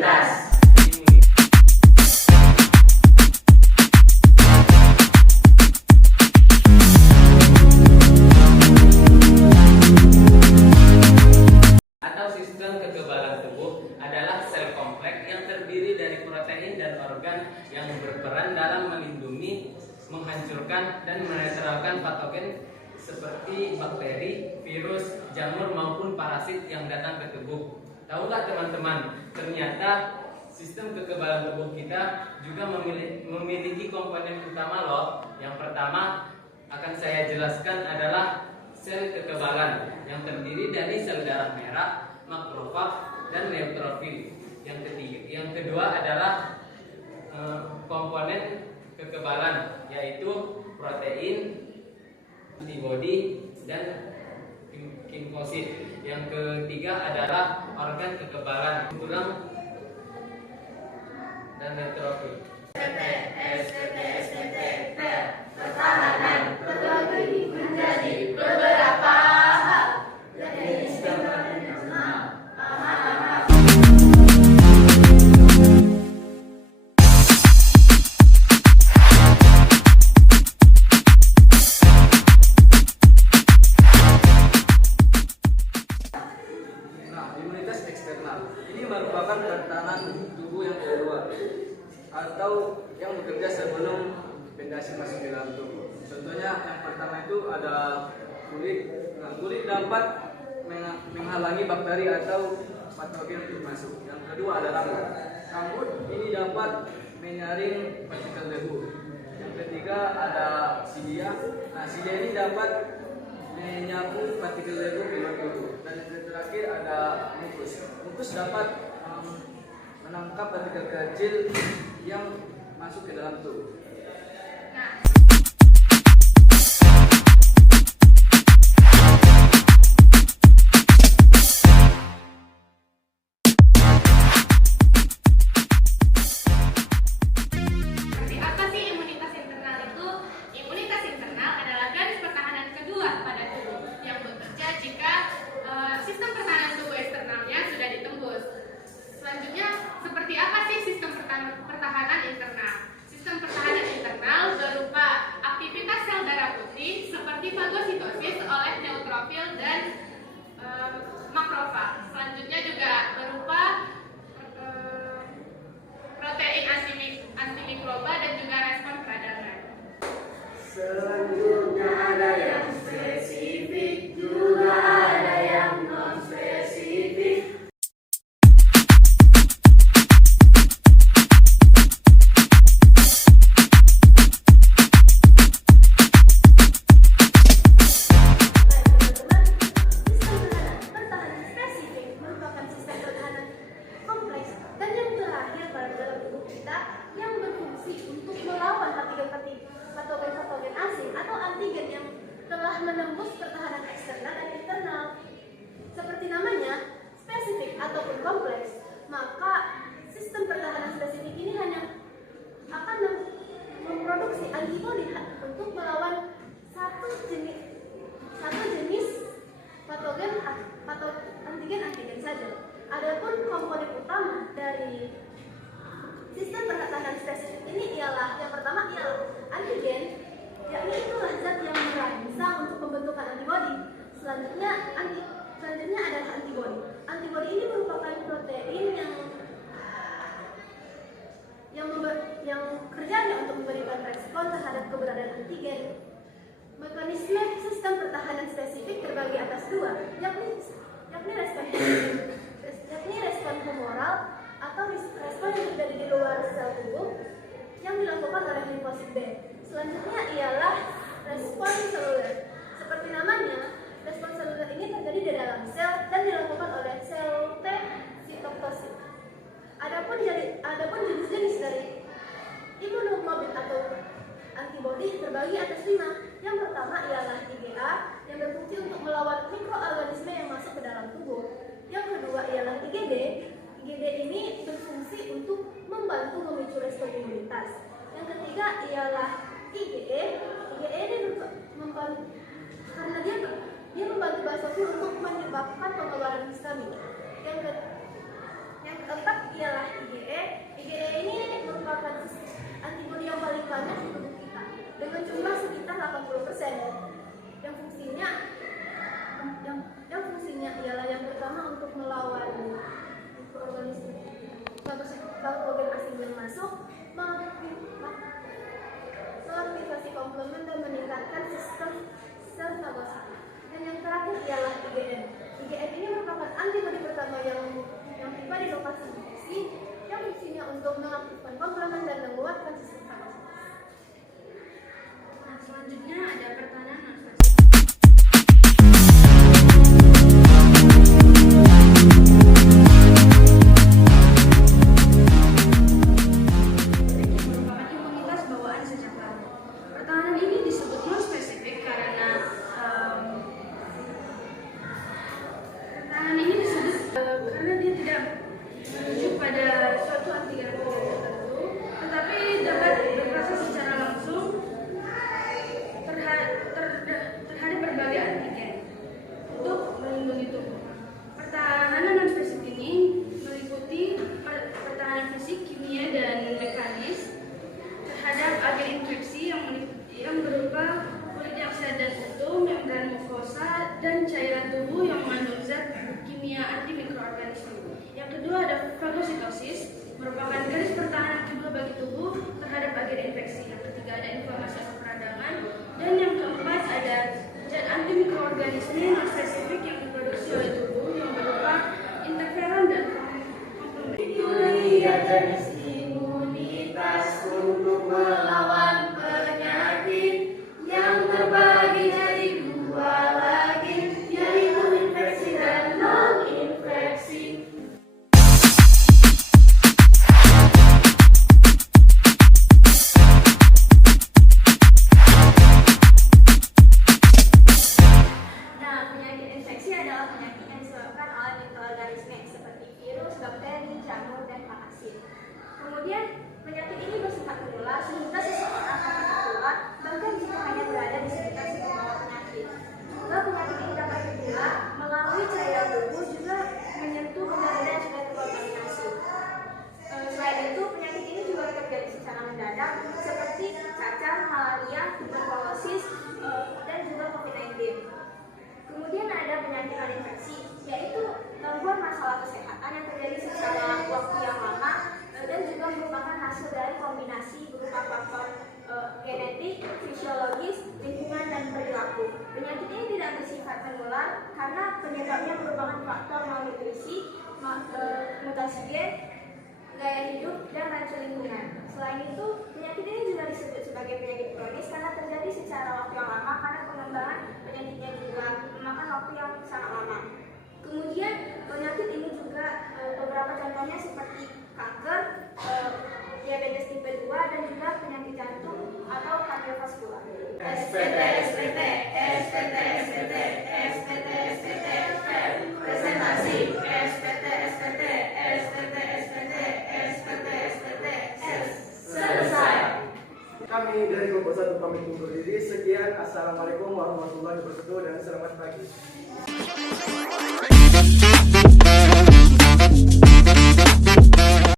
imunitas. Atau sistem kekebalan tubuh adalah sel kompleks yang terdiri dari protein dan organ yang berperan dalam melindungi, menghancurkan, dan menetralkan patogen seperti bakteri, virus, jamur maupun parasit yang datang ke tubuh. Tahu nggak teman-teman, ternyata sistem kekebalan tubuh kita juga memiliki komponen utama loh. Yang pertama akan saya jelaskan adalah sel kekebalan yang terdiri dari sel darah merah, makrofag, dan neutrofil. Yang kedua adalah komponen kekebalan, yaitu protein, antibodi, dan limfosit. Yang ketiga adalah organ kekebalan, tulang dan neutrofil. Pertahanan terbagi menjadi beberapa hal. Dari sistem imunitas eksternal ini merupakan pertahanan tubuh yang keluar atau yang bekerja sebelum benda asing masuk ke dalam tubuh. Contohnya yang pertama itu ada kulit. Nah, kulit dapat menghalangi bakteri atau patogen untuk masuk. Yang kedua ada rambut. Rambut ini dapat menyaring partikel debu. Yang ketiga ada silia. Nah, silia ini dapat menyapu partikel debu ke luar tubuh. Dan yang terakhir ada mukus. Mukus dapat menangkap partikel kecil yang masuk ke dalam tubuh. Seperti apa sih imunitas internal itu? Imunitas internal adalah garis pertahanan kedua pada tubuh yang bekerja jika sistem pertahanan tubuh eksternalnya sudah ditembus. Selanjutnya, seperti apa sih sistem pertahanan internal? Sistem pertahanan internal berupa aktivitas sel darah putih seperti fagositosis oleh neutrofil dan makrofag. Selanjutnya juga berupa protein antimikroba dan juga respon peradangan. selanjutnya ada yang spesifik, juga ada yang non spesifik. Pertahanan spesifik merupakan sistem pertahanan kompleks dan yang terakhir pada dalam tubuh kita yang berfungsi untuk melawan patogen-patogen asing atau antigen yang telah menembus pertahanan eksternal dan internal. Seperti namanya, spesifik ataupun kompleks, maka sistem pertahanan spesifik ini hanya akan memproduksi antibodi untuk melawan satu jenis patogen atau antigen saja. Adapun komponen utama dari sistem pertahanan spesifik ini ialah yang pertama ialah antigen, yakni itulah zat yang merangsang untuk pembentukan antibodi. Selanjutnya adalah antibodi. Antibodi ini merupakan protein yang kerjanya untuk memberikan respon terhadap keberadaan antigen. Mekanisme sistem pertahanan spesifik terbagi atas dua, yakni respon humoral atau respon yang terjadi di luar sel tubuh yang dilakukan oleh limfosit B. Selanjutnya ialah respon seluler. Seperti namanya, respon seluler ini terjadi di dalam sel dan dilakukan oleh sel T sitotosit. Adapun jenis-jenis dari imunoglobulin atau antibodi terbagi atas 5. Yang pertama ialah IgA yang berfungsi untuk melawan mikroorganisme yang masuk ke dalam tubuh. Yang kedua ialah IgD. IgD ini berfungsi untuk membantu memicu respon imunitas. Yang ketiga ialah IgE. IgE ini membantu karena dia membantu basofil untuk menyebabkan pengeluaran histamin. Yang keempat ialah termasuk mengaktifasi komplement dan meningkatkan sistem sel fagosita. Dan yang terakhir ialah IgM. IgM ini merupakan antibodi pertama yang tiba di lokasi infeksi yang fungsinya untuk mengaktifkan komplement dan menguatkan sistem fagosita. Nah, selanjutnya ada pertahanan non-spesifik. Merupakan imunitas bawaan sejak lama. Pertahanan ini disebut non-spesifik karena pertahanan ini disebut karena dia tidak merujuk pada suatu antigen tertentu, tetapi dapat berproses secara langsung terhadap berbagai antigen untuk melindungi tubuh. Pertahanan non-spesifik ini meliputi pertahanan fisik, kimia, dan mekanis terhadap agen infeksi yang berupa kulit yang sehat dan utuh, membran mukosa, dan cairan tubuh yang mengandung zat kimia anti mikroorganisme. Yang kedua ada fagositosis, merupakan garis pertahanan kedua bagi tubuh terhadap agen infeksi. Yang ketiga ada inflamasi atau peradangan, dan yang keempat ada zat anti mikroorganisme non spesifik yang diproduksi oleh tubuh yang berupa interferon dan komplement. Itulah jenis imunitas untuk melawan penyakit yang terbagi jadi dua lagi, yaitu infeksi dan non-infeksi. Nah, penyakit infeksi adalah penyakit yang disebabkan oleh mikroorganisme seperti virus, bakteri, jamur, dan parasit. Kemudian, penyakit ini bersifat menular sehingga seseorang akan tertular bahkan jika hanya berada di sekitar si pembawa penyakit. Juga penyakit ini dapat tertular melalui cairan tubuh juga menyentuh benda-benda yang sudah terkontaminasi. Selain itu, penyakit ini juga terjadi secara mendadak seperti cacar, malaria, tuberkulosis, dan juga COVID-19. Kemudian ada penyakit non-infeksi, yaitu gangguan masalah kesehatan yang terjadi secara waktu yang lama dan juga merupakan hasil dari kombinasi berupa faktor genetik, fisiologis, lingkungan, dan perilaku. Penyakit ini tidak bersifat menular karena penyebabnya merupakan faktor malnutrisi, mutasi gen, gaya hidup, dan racun lingkungan. Selain itu, penyakit ini juga disebut sebagai penyakit kronis karena terjadi secara waktu yang lama karena pengembangan penyakitnya juga memakan waktu yang sangat lama. Kemudian penyakit ini juga beberapa contohnya seperti kanker, diabetes tipe 2, dan juga penyakit jantung atau kardiovaskular. SPT, SPT, SPT, SPT, SPT, SPT, presentasi. SPT, SPT, SPT, SPT, SPT, SPT, selesai. Kami dari kelompok 1 pamit undur diri. Sekian, assalamualaikum warahmatullahi wabarakatuh dan selamat pagi.